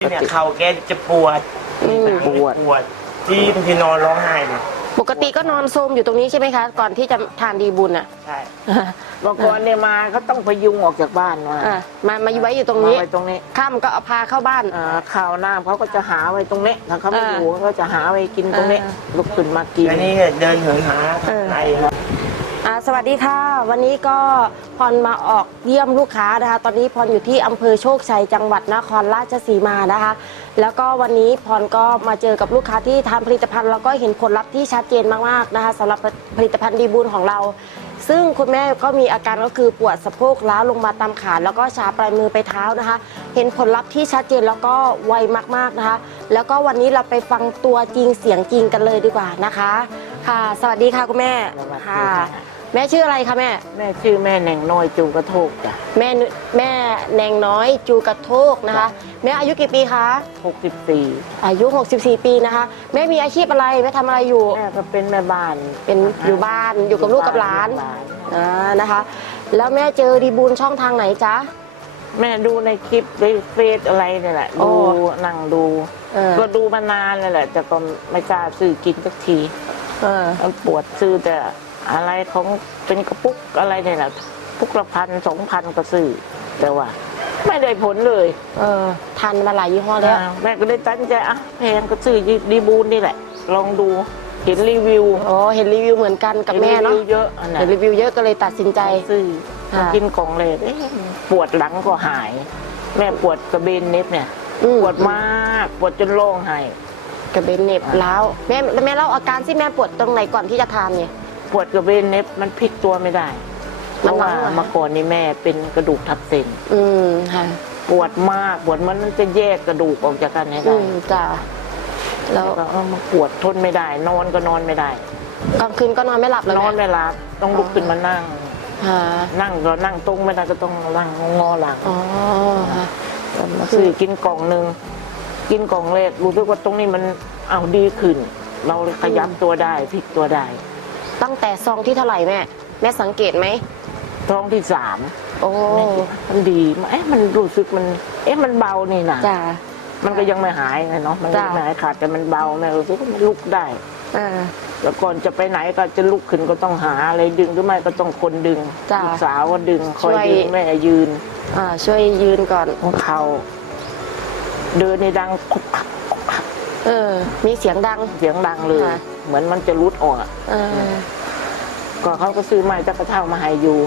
เนี่ยเข่าแกจะปวดอืม ปวดปวด ที่บางทีนอนร้องไห้เลยปกติก็นอนโซมอยู่ตรงนี้ใช่ไหมคะ ก่อนที่จะทานดีบุญอะใช่บางคนเนี่ยมาเขาต้องพยุงออกจากบ้านมาอะมามาไว้อยู่ตรงมานี้ไว้ตรงนี้ข้ามก็เอาพาเข้าบ้าน อ่าข้าวน้ำเขาก็จะหาไว้ตรงนี้ถ้าเขาไม่อ่าอยู่เขาก็จะหาไว้กินตรงนี้อ่า ลุกขึ้นมากิน อันนี้เดินเหินหาเออ ไอ้ครับ อ่าสวัสดีค่ะ วันนี้ก็พรมาออกเยี่ยมลูกค้านะคะ ตอนนี้พรอยู่ที่อำเภอโชคชัยจังหวัดนครราชสีมานะคะ แล้วก็วันนี้พรก็มาเจอกับลูกค้าที่ทานผลิตภัณฑ์แล้วก็เห็นผลลัพธ์ที่ชัดเจนมากๆนะคะสำหรับผลิตภัณฑ์ดีบุญของเรา ซึ่งคุณแม่ก็มีอาการก็คือปวดสะโพกล้าลงมาตามขาแล้วก็ชาปลายมือไปเท้านะคะ เห็นผลลัพธ์ที่ชัดเจนแล้วก็ไวมากๆนะคะ แล้วก็วันนี้เราไปฟังตัวจริงเสียงจริงกันเลยดีกว่านะคะ ค่ะ สวัสดีค่ะคุณแม่ค่ะ แม่ชื่ออะไรคะแม่ แม่ชื่อแม่แหน่งน้อยจูกระโทกจ้ะแม่นุแม่แนงน้อยจูกระโทกนะคะ แม่อายุกี่ปีคะหกสิบสี่อายุ 64 ปีนะคะ แม่มีอาชีพอะไรแม่ทำอะไรอยู่ แม่ก็เป็นแม่บ้านเป็นอยู่บ้านอยู่กับลูกกับหลานอยู่บ้อ่านะคะ แล้วแม่เจอดีบูลช่องทางไหนจ๊ะ แม่ดูในคลิปในเฟซอะไรเนี่ยแหละโอ้ ดูนั่งดูเออก็ดูมานานเลยแหละแต่ก็ไม่กล้าซื้อกินสักทีเออมันปวดซื้อแต่ อะไรของเป็นกระปุกอะไรเนี่ยแหละปุกละพันสองพันก็ซื้อแต่ว่า ไม่ได้ผลเลยเออทานมาหลายยี่ห้อแล้วอ่าแม่ก็เลยตั้งใจอะแพงก็ซื้อดีบูนนี่แหละ ลองดูเห็นรีวิวอ๋อเห็นรีวิวเหมือนกันกับแม่เนาะห็รีวิวเยอะอันนั้เห็นนรีวิวเยอะก็เลยตัดสินใจซื้อค่ะกินกล่องเลยเอ๊ะปวดหลังก็หาย แม่ปวดกระเบนเน็บเนี่ยอืมปวดมากปวดจนร้องไห้กระเบนเหน็บล้าวแม่แล้วแม่เล่าอาการที่แม่ปวดตรงไหนก่อนที่จะทานเนี่ย ปวดกระเบนเน็บมันพลิกตัวไม่ได้เพมันราะหลัว่างเหรอเมื่อก่อนนี่แม่เป็นกระดูกทับเส้นอืมค่ะปวดมากปวดมันจะแยกกระดูกออกจากกันให้อืได้มจ้ะแล้แล้ววก็เอามาปวดทนไม่ได้ นอนก็นอนไม่ได้ กลางคืนก็นอนไม่หลับแล้วนอนแม่ไม่หลับต้องลุกขึ้นมานั่ง ค่ะนั่งก็นั่งตรงไม่ได้ก็ต้องนั่งงอหลังอ๋อค่ะซื้อกินกล่องหนึ่งกินกล่องแรกรู้สึกว่าตรงนี้มันเอาดีขึ้น เราขยับตัวได้พลิกตัวได้ ตั้งแต่ซองที่เท่าไหร่แม่ แม่สังเกตไหมท้องที่สามโอ้มันดีเอ๊ะมันรู้สึกมัน เอ๊ะมันเบานี่นะจ้ะมันก็ยังไม่หายไงเนาะมันยังจ้ะไม่หายขาดแต่มันเบาแม่รู้สึกว่ามันลุกได้อ่าแล้วก่อนจะไปไหนก็จะลุกขึ้นก็ต้องหาอะไรดึงหรือไม่ก็ต้องคนดึงจ้ะลูกสาวก็ดึงคอยช่วยดึงแม่ยืน อ่า ช่วยยืนก่อนของเขาเดินในดังคุกคักคุกคักเออ มีเสียงดังเสียงดังเลยค่ะเหมือนมันจะรุดออกอะเออก็เขาก็ซื้อไม้จักระเท่ามาให้อยู่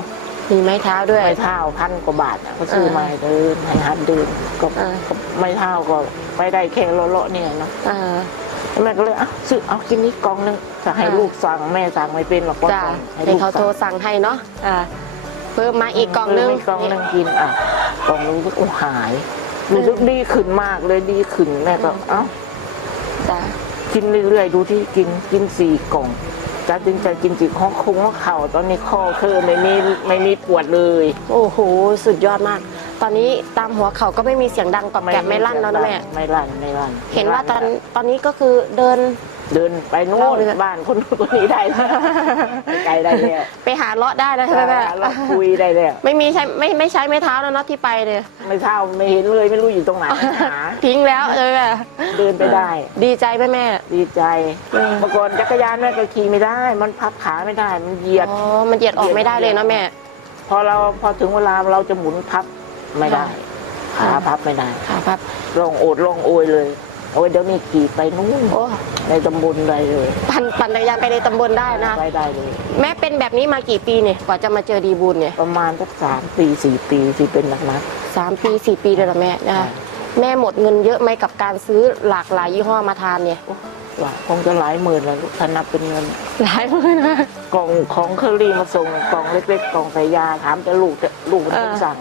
มีไม้เท้าด้วย ไม้เท่าพันกว่าบาทอะเขาซื้อมาให้เดินให้หัดเดินก็อ่าก็ไม้เท่าก็ไปได้แค่เลาะๆเนี่ยเนาะอ่าแม่ก็เลยอะซื้อเอากินนี้กล่องนึงจะให้อ่า ลูกสั่งแม่สั่งไม่เป็นหรอกว่าจ้ะกล่องให้ให้ลูกเขาโทรสั่ง สั่งให้เนาะอ่าเพิ่มมาอีกกล่องนึงซื้ให้กล่องนึงกินอะกล่องนึงก็หายรู้สึกดีขึ้นมากเลยดีขึ้นแม่ก็เอ้าจ้ะ กินเรื่อยๆ ดูที่กินกินสี่กล่องจะดึงใจกินจีข้อคงว่าเข่าตอนนี้ข้อคือไม่มีไม่มีปวดเลย โอ้โห สุดยอดมาก ตอนนี้ตามหัวเขาก็ไม่มีเสียงดังกรอบแกรบไม่ลั่นแล้วนะแม่ ไม่ลั่นไม่ลั่นเห็นว่าตอนตอนนี้ก็คือเดิน เดินไปโน่เล่านเลยนะบ้านคนนู้นคนนี้ได้แล้วไปไกลได้แล้วไปหาเลาะได้แล้วใช่ไหมแม่เราคุยได้แล้วไม่มีใช้ไม่ไม่ใช้ไม้เท้าแล้วเนาะที่ไปเนี่ยไม่เท่าไม่เห็นเลยไม่รู้อยู่ตรงไหนหาทิ้งแล้วเลยแม่เดินไปได้ ดีใจไหมแม่ ดีใจเออเมื่อก่อนจักรยานแม่ก็ขี่ไม่ได้ มันพับขาไม่ได้มันเหยียดอ๋อมันเหยียดออกไม่ได้เลยเนาะแม่ พอเราพอถึงเวลาเราจะหมุนพับไม่ได้ค่ะขาพับไม่ได้ค่ะครับลองโอดลองโอยเลย โอ้ยเดี๋ยวนี้ขี่ไปนู่นโอ้ในตำบลใดเลยปั่นปั่นจักรยานไปในตำบลได้นะไปได้เลย แม่เป็นแบบนี้มากี่ปีเนี่ยกว่าจะมาเจอดีบุญเนี่ยประมาณสักสามปีสี่ปีที่เป็นหนักสามปีสี่ปีเลยเหรอแม่นะคะแม่หมดเงินเยอะไหมกับการซื้อหลากหลายยี่ห้อมาทานเนี่ยๆว่าคงจะหลายหมื่นแล้วลูกถ้านับเป็นเงิน หลายหมื่นนะ กล่องของเคอรี่มาส่งกล่องเล็กๆกล่องใส่ยาถามจะลูกจะลูกมันต้อง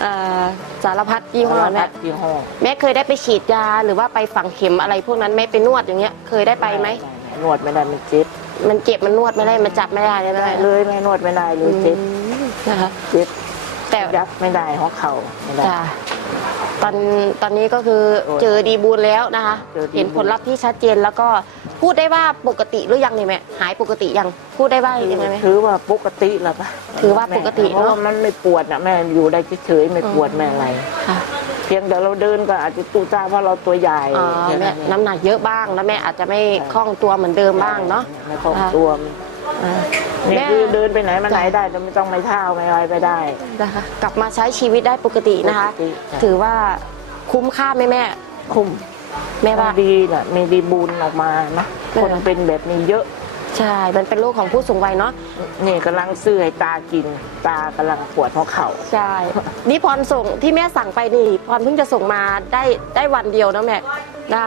เออสั่งอ่าสารพัดยี่ห้อสารแม่พัดยี่ห้อแม่เคยได้ไปฉีดยาหรือว่าไปฝังเข็มอะไรพวกนั้นแม่ไปนวดอย่างเงี้ยเคยได้ไปไหมนวดไม่ได้มันเจ็บมันเจ็บมันนวดไม่ได้มันจับไม่ได้เลยไม่นะได้เลยไม่นวดไม่ได้เลยเจ็บอืมนะคะเจ็บแต่ยักไม่ได้หัวเข่าไม่ได้จ้ะ ตอนตอนนี้ก็คือโอ้ยเจอดีบูลแล้วนะคะ เจอดีบูล เห็นผลลัพธ์ที่ชัดเจนแล้วก็พูดได้ว่าปกติหรือยังเนี่ยแม่หายปกติยังพูดได้ว่ายังไงไหม ถือว่าปกติแล้วปะถือว่าปกติเพราะเนอะว่ามันไม่ปวดนะแม่อยู่ได้เฉยๆไม่ปวดไม่อะไร ค่ะเพียงแต่เราเดินก็อาจจะตูจ้าเพราะเราตัวใหญ่อ๋อแค่แม่นั้นเองน้ำหนักเยอะบ้างแล้วแม่อาจจะไม่คล่องตัวเหมือนเดิมบ้างเนาะ ไม่คล่องตัวนี่ แม่คือเดินไปไหนมาไหนจ้ะได้แต่ไม่ต้องไม่เท้าไม่อะไรไปได้ นะคะกลับมาใช้ชีวิตได้ปกตินะคะ ปกติค่ะ ถือว่าคุ้มค่าไหมแม่ คุ้ม แม่ว่า ดีน่ะมีดีบุญออกมานะเออ คนเป็นแบบนี้เยอะใช่ มันเป็นโรคของผู้สูงวัยเนาะ นี่กำลังซื้อให้ตากิน ตากำลังปวดหัวเข่าใช่ นี่พรส่งที่แม่สั่งไปนี่พรเพิ่งจะส่งมาได้ได้วันเดียวนะแม่นะ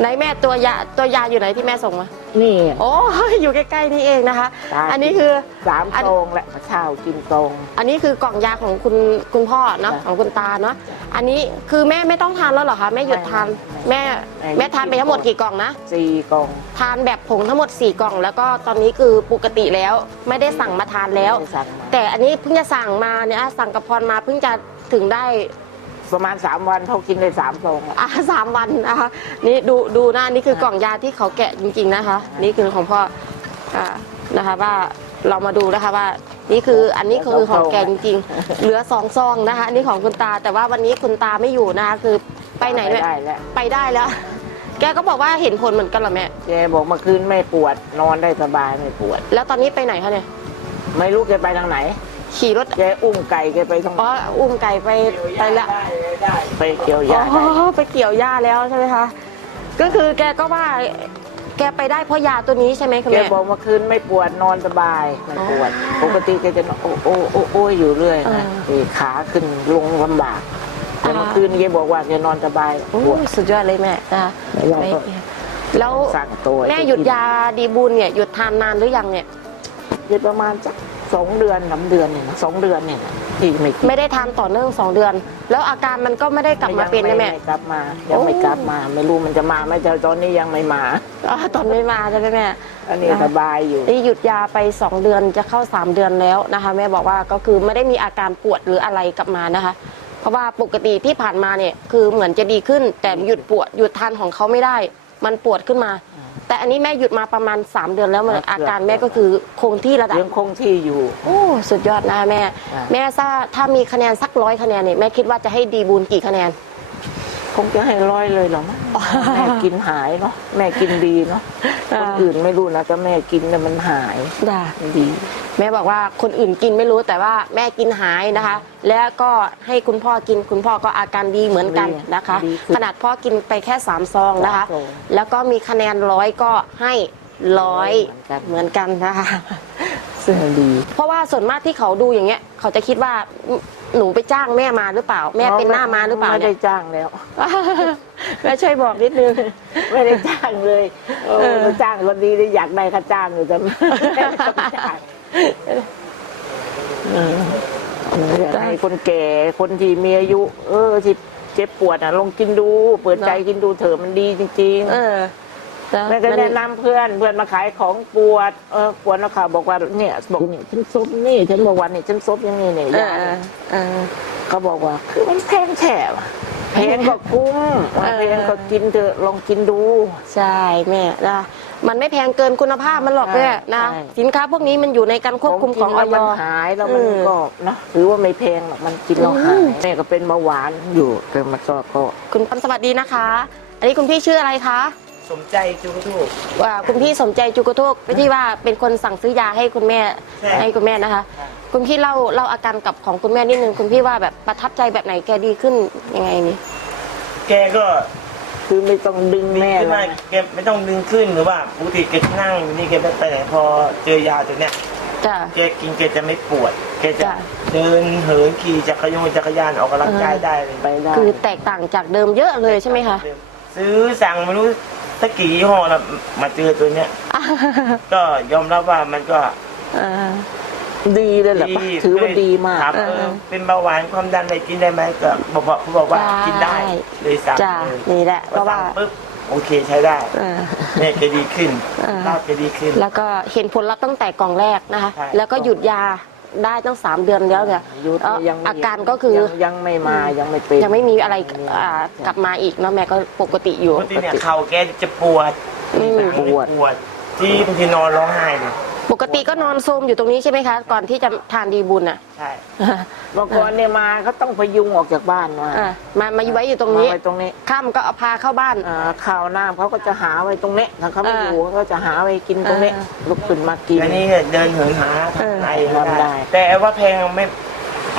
ไหนแม่ตัวยาตัวยาอยู่ไหนที่แม่ส่งมา นี่ โอ้ยอยู่ใกล้ๆนี่เองนะคะตายอันนี้คือ สามอันตรงแหละเช้ากินตรง อันนี้คือกล่องยาของคุณคุณพ่อเนาะจ้ะของคุณตาเนาะอันนี้คือแม่ไม่ต้องทานแล้วเหรอคะแม่หยุดทานไม่แม่ไม่แม่ทานไปทั้งหมดกี่กล่องนะสี่กล่องทานแบบผงทั้งหมด 4 กล่อง แล้วก็ตอนนี้คือปกติแล้วไม่ได้สั่งมาทานแล้วไม่สั่งมาแต่อันนี้เพิ่งจะสั่งมาเนี่ยสั่งกับพรมาเพิ่งจะถึงได้ ประมาณสามวันเขากินได้สามซองอะอะสามวันนะคะนี่ดูดูนะนี่คือกล่องยาที่เขาแกะจริงๆนะคะ นี่คือของพ่ออ่านะคะว่าเรามาดูนะคะว่า นี่คืออันนี้คือของแกจริงๆ เหลือสองซองนะคะอันนี้ของคุณตา แต่ว่าวันนี้คุณตาไม่อยู่นะคะคือไปไหนด้วยได้แล้วไปได้แล้ว แกก็บอกว่าเห็นผลเหมือนกันเหรอแม่ แกบอกเมื่อคืนไม่ปวดนอนได้สบายไม่ปวด แล้วตอนนี้ไปไหนคะเนี่ย ไม่รู้แกไปทางไหน ขี่รถแกอุ้มไก่แกไปทางอ๋ออุ้มไก่ไปไปละไปเกี่ยวหญ้าอ๋ได้อไปเกี่ยวหญ้าแล้วใช่ไหมคะก็คือแกก็ว่า แกไปได้เพราะยาตัวนี้ใช่ไหมคุณแกแม่ บอกเมื่อคืนไม่ปวดนอนสบายไม่ปวด ปกติแกจะนอนโอ้โอ้โอ้โอ้ยอยู่เรื่อยนะนี่ขาขึ้นลงลำบากแต่เมื่อคืนแกบอกว่าแกนอนสบายโอ้ปวด ยสุดยอดเลยแม่นะคะเราก็ไม่แล้วสั่งตัวแม่หยุดยาดีบุญเนี่ยหยุดทานนานหรือยังเนี่ยหยุดประมาณสัก สองเดือนสามเดือนเนี่ยนะสองเดือนเนี่ยนะที่ไม่กินไม่ได้ทานต่อเนื่องสองเดือน แล้วอาการมันก็ไม่ได้กลับมาเป็นนะแม่ยังกลับมายังไม่โอ้กลับมา ไม่รู้มันจะมาไหมแต่ตอนนี้ยังไม่มา อ๋อตอนไม่มาใช่ไหมแม่ อันนี้นะคะสบายอยู่ นี่หยุดยาไป 2 เดือนจะเข้า 3 เดือนแล้วนะคะแม่บอกว่าก็คือไม่ได้มีอาการปวดหรืออะไรกลับมานะคะ เพราะว่าปกติที่ผ่านมาเนี่ยคือเหมือนจะดีขึ้นแต่หยุดปวดหยุดทานของเขาไม่ได้ มันปวดขึ้นมา แต่อันนี้แม่หยุดมาประมาณ 3 เดือนแล้วมันครับอาการแม่ก็คือคงที่ระดับยังคงที่อยู่ โอ้สุดยอดนะคะแม่อ่าแม่ทราบถ้ามีคะแนนสักร้อยคะแนนเนี่ยแม่คิดว่าจะให้ดีบูนกี่คะแนน คงจะให้ร้อยเลยเหรอมั้งแม่กินหายเนาะแม่กินดีเนาะอ่าคนอื่นไม่รู้นะแต่แม่กินเนี่ยมันหายด่ามันดี แม่บอกว่าคนอื่นกินไม่รู้แต่ว่าแม่กินหายนะคะ แล้วก็ให้คุณพ่อกินคุณพ่อก็อาการดีเหมือนกันนะคะ ดีขึ้น ขนาดพ่อกินไปแค่สามซองนะคะสามซองแล้วก็มีคะแนนร้อยก็ให้ร้อยเหเหมืมืออนนกักันนะคะ ซึ่งดี เพราะว่าส่วนมากที่เขาดูอย่างเงี้ย เขาจะคิดว่า หนูไปจ้างแม่มาหรือเปล่า แม่เป็นหน้ามาหรือเปล่าไม่เนี่ได้ยจ้างแล้ว แม่ช่วยบอกนิดนึง ไม่ได้จ้างเลยเออ เออจ้างคนดีได้อยากได้ค่าจ้างอยู่แต่ไม่ได้จ้างอืมอยากให้คนแก่คนที่มีอายุ เออที่เจ็บปวดอะลองกินดู เปิดใจกินดูเถอะมันดีจริง เออ ๆ แม่ก็แนะนำเพื่อนเพื่อนมาขายของปวดเออปวดแล้วค่ะบอกว่าเนี่ยบอกเนี่ยฉันซบนี่ฉันบอกว่านี่ฉันซบอยังนี้เนี่ยเอยาอเนี่ยเออ เขาบอกว่าคือมันแพงแฉะแพงก็คุ้มเออ แพงก็กินเถอะลองกินดู ใช่แม่นะมันไม่แพงเกินคุณภาพมันหรอกใช่แม่นะใช่ สินค้าพวกนี้มันอยู่ในการควบคุมของอแล้อวยมันหายแล้วมันอืม ก็เนอะหรือว่าไม่แพงหรอกมันกินแล้วหาอืยมแม่ก็เป็นเบาหวานอยู่แต่มันก็ก็คุณสวัสดีนะคะ อันนี้คุณพี่ชื่ออะไรคะ สมใจจุกทุก ว่าคุณพี่สมใจจุกโทกที่ว่าเป็นคนสั่งซื้อยาให้คุณแม่ใช่ให้คุณแม่นะคะคุณพี่เล่าเล่าอาการกับของคุณแม่นิดนึงคุณพี่ว่าแบบประทับใจแบบไหนแกดีขึ้นยังไงนี่แกก็คือไม่ต้องดึงดีแม่ขึ้นเลมายแกไม่ต้องดึงขึ้นหรือว่าปกติแกนั่งอยู่นี่แกไม่ไปไหนพอเจอยาตัวเนี้ยจ้ะ แกกินแกจะไม่ปวด แกจะจ้ะ เดินเหินขี่จักรยานจักรยานออกกำลังกายได้เลยไปได้คือแตกต่างจากเดิมเยอะเลยใช่ไหมคะ ซื้อสั่งไม่รู้ สักกี่ยี่ห้อแล้วมาเจอตัวเนี้ย ก็ยอมรับว่ามันก็เออดีเลยเหรอปะถือว่าดีมากถามเออเออ เป็นเบาหวานความดันอะไรกินได้ไหมก็บอกบอกเขาบอกว่าได้ กินได้เลยสั่งจ้ะเลยนี่แหละพเพอราะว่าสั่งปุ๊บโอเคใช้ได้เออ เนี่ยแกดีขึ้นเออ ลาบแกดีขึ้น แล้วก็เห็นผลลัพธ์ตั้งแต่กล่องแรกนะคะ ใช่ แล้วก็หยุดยา ได้ตั้งสามเดือนแล้วเนี่ยยุดเอ่อยังไม่อาการก็คือ ยังยังไม่มายังไม่เป็นยังไม่มีอะไรอ่ากลับมาอีกเนาะแม่ก็ปกติอยู่ ปกติเนี่ยเข่าแกจะปวดอืม ปวด ปวด ที่บางทีนอนร้องไห้เลยปก ติก็นอนโซมอยู่ตรงนี้ใช่ไหมคะ ก่อนที่จะทานดีบุญอะ ใช่เมื่อก่อนเนี่ยมาเขาต้องพยุงออกจากบ้านมาอะมามาไว้อยู่ตรงนี้มาไว้ตรงนี้ค่ำก็เอาพาเข้าบ้าน อ่าข้าวน้ำเขาก็จะหาไว้ตรงนี้ถ้าเขาไม่อ่าอยู่เขาก็จะหาไว้กินตรงนี้อ่าลุกขึ้นมากินอันนี้เดินเหินหาเออในทำได้ แต่ว่าแพงไม่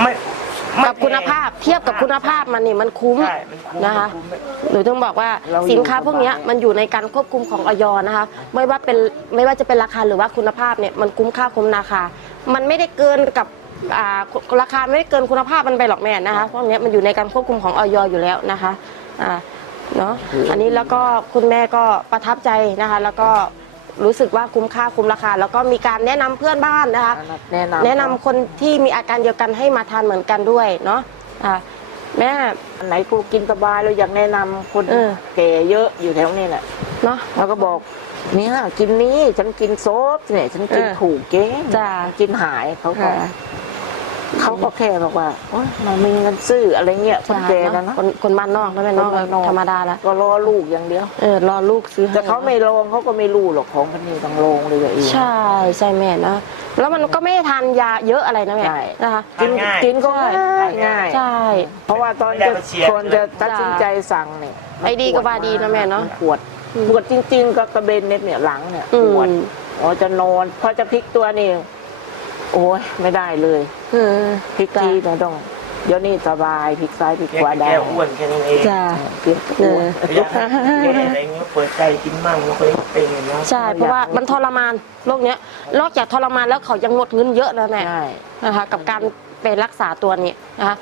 ไม่ไม่ กับคุณภาพ เทียบกับคุณภาพมันนี่มันคุ้มใช่มันคุ้มนะคะ มัไม่หนูต้องบอกว่าเราอยู่สินค้าพวกเนี้ยสบายมันอยู่ในการควบคุมของออยนะคะ ไม่ว่าเป็นไม่ว่าจะเป็นราคาหรือว่าคุณภาพเนี่ยมันคุ้มค่าคุ้มราคา มันไม่ได้เกินกับอ่าราคาไม่ได้เกินคุณภาพมันไปหรอกแม่นะคะพวกเนี้ยมันอยู่ในการควบคุมของออยอยู่แล้วนะคะอ่าเนาะอันนี้แล้วก็คุณแม่ก็ประทับใจนะคะ แล้วก็ รู้สึกว่าคุ้มค่าคุ้มราคา แล้วก็มีการแนะนำเพื่อนบ้านนะคะ แนะนำแนะนำคนที่มีอาการเดียวกันให้มาทานเหมือนกันด้วยเนาะอ่าแม่ อันไหนกูกินสบายเราอยากแนะนำคนเออ แก่เยอะอยู่แถวนี้แหละเนาะ แล้วก็บอกเนี่ยกินนี้ฉันกินโซฟเนี่ยฉันกินเออถูกเก่งจ้ะกินหายเขาก็ค่ะ เขาก็แค่บอกว่าโอ๊ยเรามีเงินซื้ออะไรเงี้ยคนแก่แล้วเนาะนะคนคนบ้านนอกแล้วแม่เนาะคนบ้านนอกธรรมดาละก็รอลูกอย่างเดียว เออรอลูกซื้อให้แต่เขาไม่ลงเขาก็ไม่รู้หรอกของพันนี้ต้องลงเลยเอง ใช่ใช่แม่เนาะแล้วมันก็ไม่ได้ทานยาเยอะอะไรนะแม่ใช่ นะคะกินง่าย กินก็ใช่ง่ายง่ายใช่ เพราะว่าตอนไม่ได้จะมาเชียร์ คนจะตัดสินใจสั่งเนี่ยไอ้ดีก็ว่าดีนะแม่เนาะปวดปวดจริง ๆ ก็กระเบนเน็บเนี่ยหลังเนี่ยอืปมวดอ๋อจะนอนพอจะพลิกตัวนี่ โอ้ยไม่ได้เลยเออพลิกจ้ะทีเนี่ยต้อง เดี๋ยวนี้สบายพลิกซ้ายพลิกแค่ขวาได้แก้อ้วนแค่นั้นเองจ้าเพียงเออ้วอนอยากให้อะไรเงี้ยเปิดใจกินมั่งมันก็ยังเป็นอยู่เนาะใช่ เพราะว่ามันทรมานโรคเนี้ยนอกจากทรมานแล้วเขายังหมดเงินเยอะนะแม่ใช่นะคะ กับการไปรักษาตัวนี้นะคะ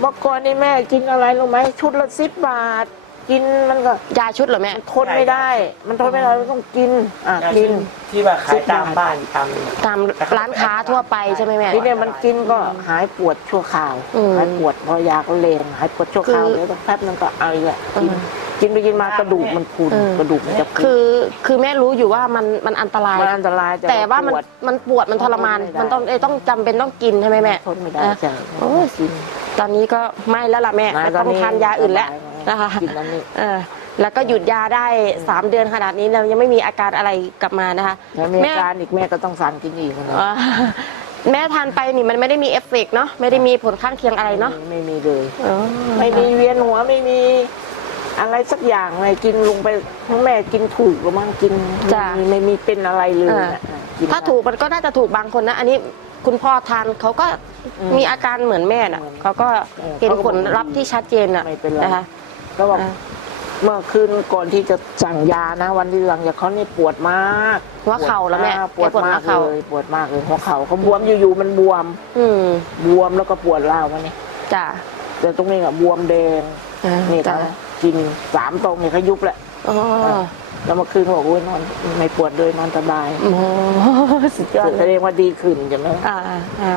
เมื่อก่อนนี่แม่กินอะไรรู้ไหมชุดละสิบบาท กินมันก็ยาชุดเหรอแม่ทนไม่ได้ มันทนไม่ได้มันต้องกินอะกิน ที่ว่าขายตามบ้านตาม ตามร้านค้าทั่วไปใช่ไหมแม่ ทีเนี่ยมันกินก็หายปวดชั่วคราวอืมหายปวดพอยาก็เลงหายปวดชั่วคราวคือ เดี๋ยวสักแป๊บนึงก็เอาอีกอะกินอืมกินไปกินมากระดูกมันพุนเออกระดูกมันจะพุนคือคือแม่รู้อยู่ว่ามันมันอันตราย มันอันตรายแต่ว่ามันปวดมันปวดมันทรมานทนไม่ได้มันต้องเอ้ยต้องจำเป็นต้องกินใช่ไหมแม่ ทนไม่ได้นะใช่โอ้ยกินตอนนี้ก็ไม่แล้วล่ะแม่นะไม่ตต้ออนงนี้ทานยาอื่นแล้วสบาย นะคะกินอันนี้เออแล้วก็หยุดยาได้สามเดือนขนาดนี้เรายังไม่มีอาการอะไรกลับมานะคะแล้วมีแม่อาการอีกแม่ก็ต้องสั่งกินอีกนะอ่าแม่ทานไปนี่มันไม่ได้มีเอฟเฟกต์เนาะไม่ได้มีผลข้างเคียงอะไรเนาะไม่มีเลย อ๋อไม่มีเวียนหัวไม่มีอะไรสักอย่างเลยกินลงไปแม่กินถูกหรือมั้งกินไม่มีไม่มีเป็นอะไรเลยอ่าน่ะกินถ้าถูกมันก็น่าจะถูกบางคนนะ อันนี้คุณพ่อทานเขาก็อืมมีอาการเหมือนแม่น่ะเหมือนเขาก็เออเห็นเขาก็ผลลัพธ์ที่ชัดเจนน่ะไม่เป็นไร นะคะ ก็บอกอ่าเมื่อคืนก่อนที่จะสั่งยานะ วันที่หลังจากเขานี่ปวดมากหัวเข่าแล้วแม่ปวดแกปวดหัมาวกเข่าเลยปวดมากเลยหัวเข่าเขาบวมอยู่ๆมันบวม อืมบวมแล้วก็ปวดร้าวมานี่จ้ะแต่ตรงนี้อะบวมแดงอ่านี่จ้ะเขากินสามตรงเนี่ยเขายุบแหละอ๋อแล้วเมื่อคืนเขาบอกโอ้ยนอนไม่ปวดเลยนอนสบายโอ้โหสุดยอดแสเลยดงว่าดีขึ้นใช่ไหมอ่าอ่า